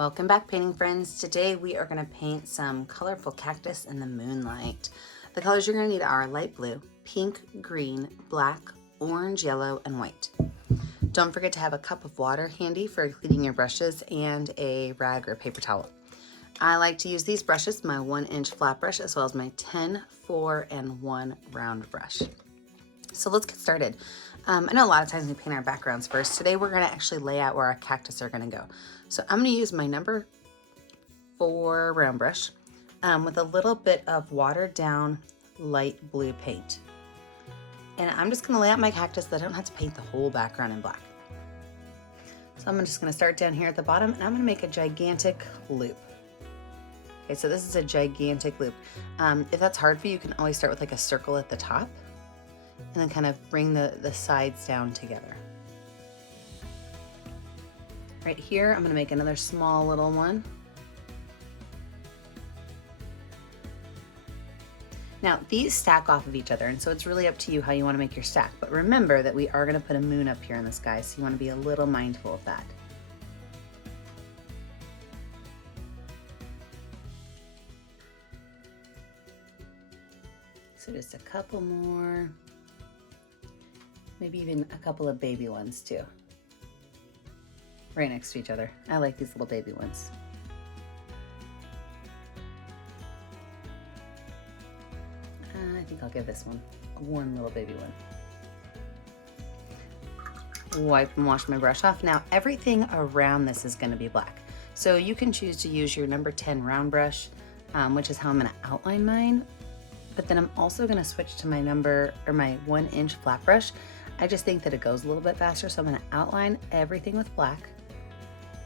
Welcome back, painting friends. Today we are going to paint some colorful cactus in the moonlight. The colors you're going to need are light blue, pink, green, black, orange, yellow, and white. Don't forget to have a cup of water handy for cleaning your brushes and a rag or paper towel. I like to use these brushes, my 1-inch flat brush, as well as my 10, 4, and 1 round brush. So let's get started. I know a lot of times we paint our backgrounds first. Today we're going to actually lay out where our cactus are going to go. So I'm going to use my number 4 round brush with a little bit of watered down light blue paint. And I'm just going to lay out my cactus so I don't have to paint the whole background in black. So I'm just going to start down here at the bottom, and I'm going to make a gigantic loop. Okay, so this is a gigantic loop. If that's hard for you, you can always start with like a circle at the top and then kind of bring the sides down together. Right here, I'm going to make another small little one. Now, these stack off of each other, and so it's really up to you how you want to make your stack. But remember that we are going to put a moon up here in the sky, so you want to be a little mindful of that. So just a couple more. Maybe even a couple of baby ones too. Right next to each other. I like these little baby ones. I think I'll give this one little baby one. Wipe and wash my brush off. Now everything around this is going to be black. So you can choose to use your number 10 round brush, which is how I'm going to outline mine. But then I'm also going to switch to my 1-inch flat brush. I just think that it goes a little bit faster, so I'm going to outline everything with black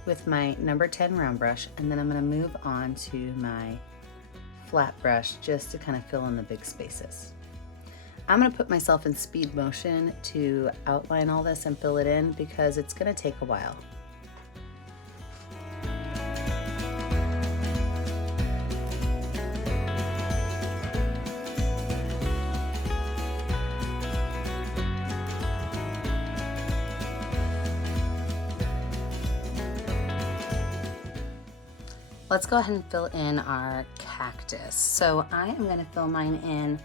with my number 10 round brush, and then I'm going to move on to my flat brush just to kind of fill in the big spaces. I'm going to put myself in speed motion to outline all this and fill it in because it's going to take a while. Let's go ahead and fill in our cactus. So I am going to fill mine in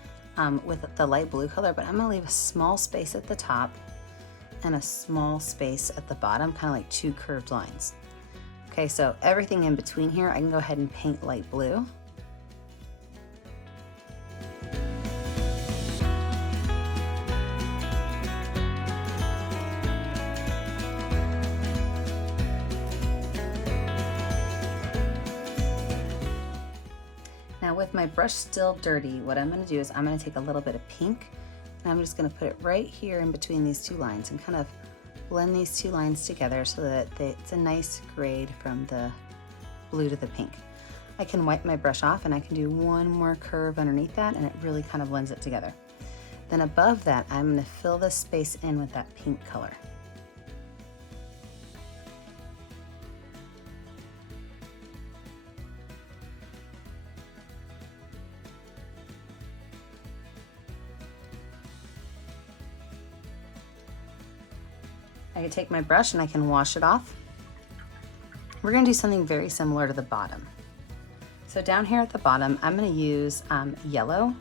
with the light blue color, but I'm going to leave a small space at the top and a small space at the bottom, kind of like 2 curved lines. Okay, so everything in between here, I can go ahead and paint light blue. Now with my brush still dirty, what I'm going to do is I'm going to take a little bit of pink and I'm just going to put it right here in between these 2 lines and kind of blend these 2 lines together so that it's a nice grade from the blue to the pink. I can wipe my brush off and I can do one more curve underneath that, and it really kind of blends it together. Then above that, I'm going to fill this space in with that pink color. I can take my brush and I can wash it off. We're going to do something very similar to the bottom. So down here at the bottom, I'm going to use yellow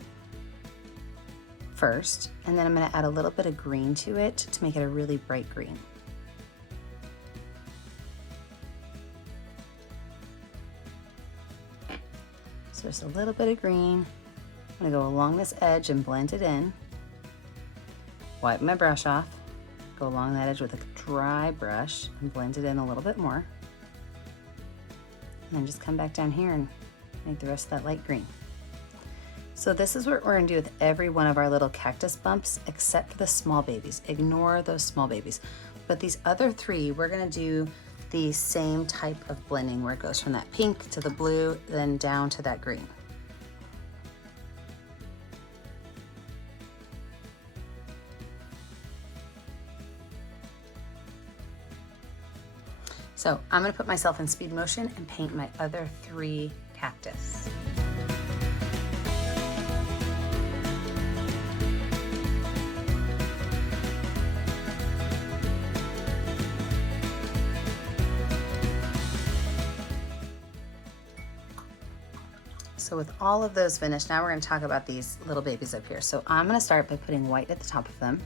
first, and then I'm going to add a little bit of green to it to make it a really bright green. So just a little bit of green. I'm going to go along this edge and blend it in. Wipe my brush off. Go along that edge with a dry brush and blend it in a little bit more. And then just come back down here and make the rest of that light green. So this is what we're going to do with every one of our little cactus bumps except for the small babies. Ignore those small babies. But these other 3, we're going to do the same type of blending where it goes from that pink to the blue, then down to that green. So I'm going to put myself in speed motion and paint my other 3 cactus. So with all of those finished, now we're going to talk about these little babies up here. So I'm going to start by putting white at the top of them.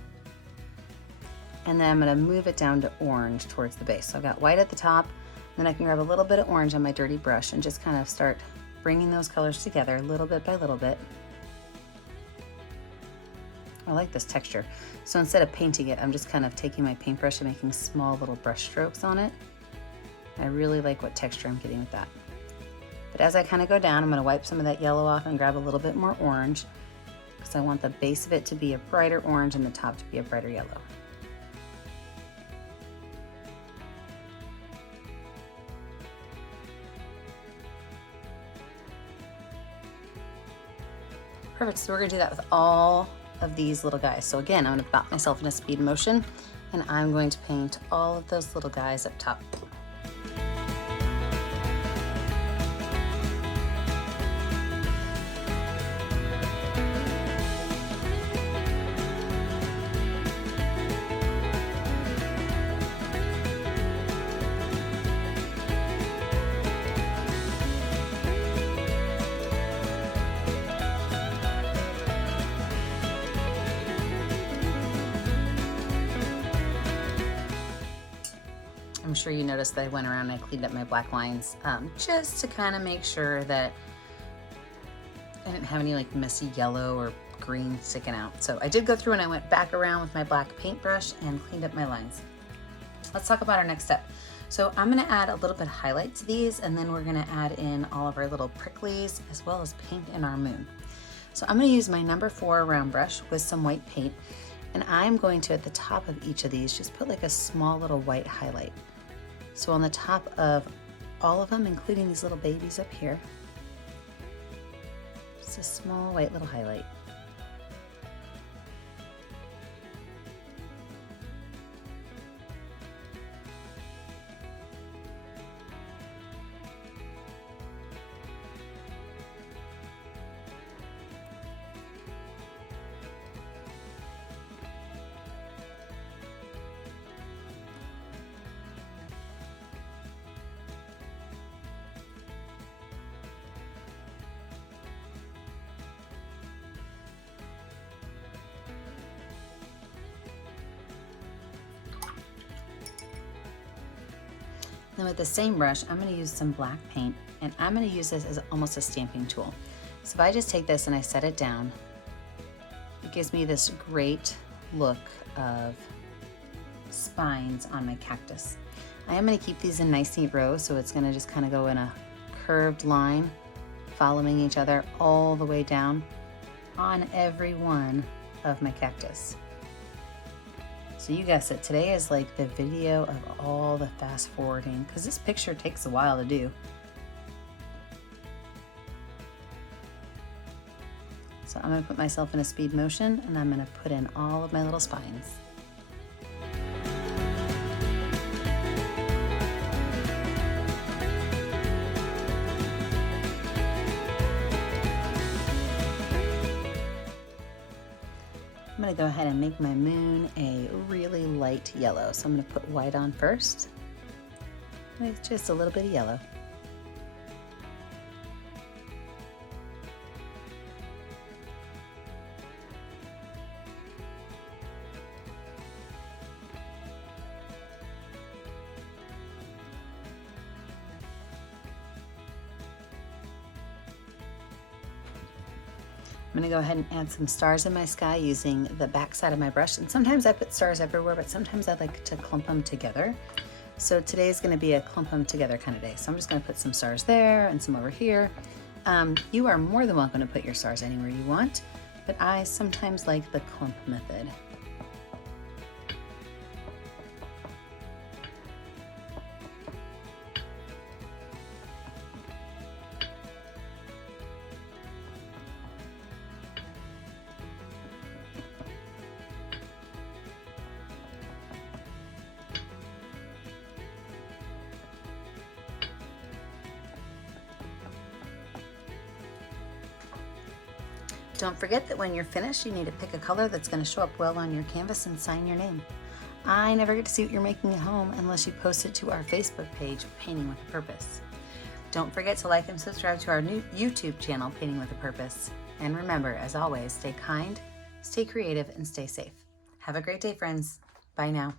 And then I'm going to move it down to orange towards the base. So I've got white at the top, then I can grab a little bit of orange on my dirty brush and just kind of start bringing those colors together little bit by little bit. I like this texture. So instead of painting it, I'm just kind of taking my paintbrush and making small little brush strokes on it. I really like what texture I'm getting with that. But as I kind of go down, I'm going to wipe some of that yellow off and grab a little bit more orange because I want the base of it to be a brighter orange and the top to be a brighter yellow. Perfect, so we're gonna do that with all of these little guys. So again, I'm gonna put myself in a speed motion and I'm going to paint all of those little guys up top. I'm sure you noticed that I went around and I cleaned up my black lines just to kind of make sure that I didn't have any like messy yellow or green sticking out. So I did go through and I went back around with my black paintbrush and cleaned up my lines. Let's talk about our next step. So I'm gonna add a little bit of highlight to these and then we're gonna add in all of our little pricklies as well as paint in our moon. So I'm gonna use my number 4 round brush with some white paint and I'm going to, at the top of each of these, just put like a small little white highlight. So on the top of all of them, including these little babies up here, just a small white little highlight. Then with the same brush, I'm going to use some black paint and I'm going to use this as almost a stamping tool. So if I just take this and I set it down, it gives me this great look of spines on my cactus. I am going to keep these in nice neat rows, so it's going to just kind of go in a curved line following each other all the way down on every one of my cactus. So you guessed it, today is like the video of all the fast forwarding because this picture takes a while to do. So I'm going to put myself in a speed motion and I'm going to put in all of my little spines. I'm going to go ahead and make my moon a really light yellow. So I'm going to put white on first with just a little bit of yellow. I'm gonna go ahead and add some stars in my sky using the back side of my brush. And sometimes I put stars everywhere, but sometimes I like to clump them together. So today's gonna be a clump them together kind of day. So I'm just gonna put some stars there and some over here. You are more than welcome to put your stars anywhere you want, but I sometimes like the clump method. Don't forget that when you're finished, you need to pick a color that's going to show up well on your canvas and sign your name. I never get to see what you're making at home unless you post it to our Facebook page, Painting with a Purpose. Don't forget to like and subscribe to our new YouTube channel, Painting with a Purpose. And remember, as always, stay kind, stay creative, and stay safe. Have a great day, friends. Bye now.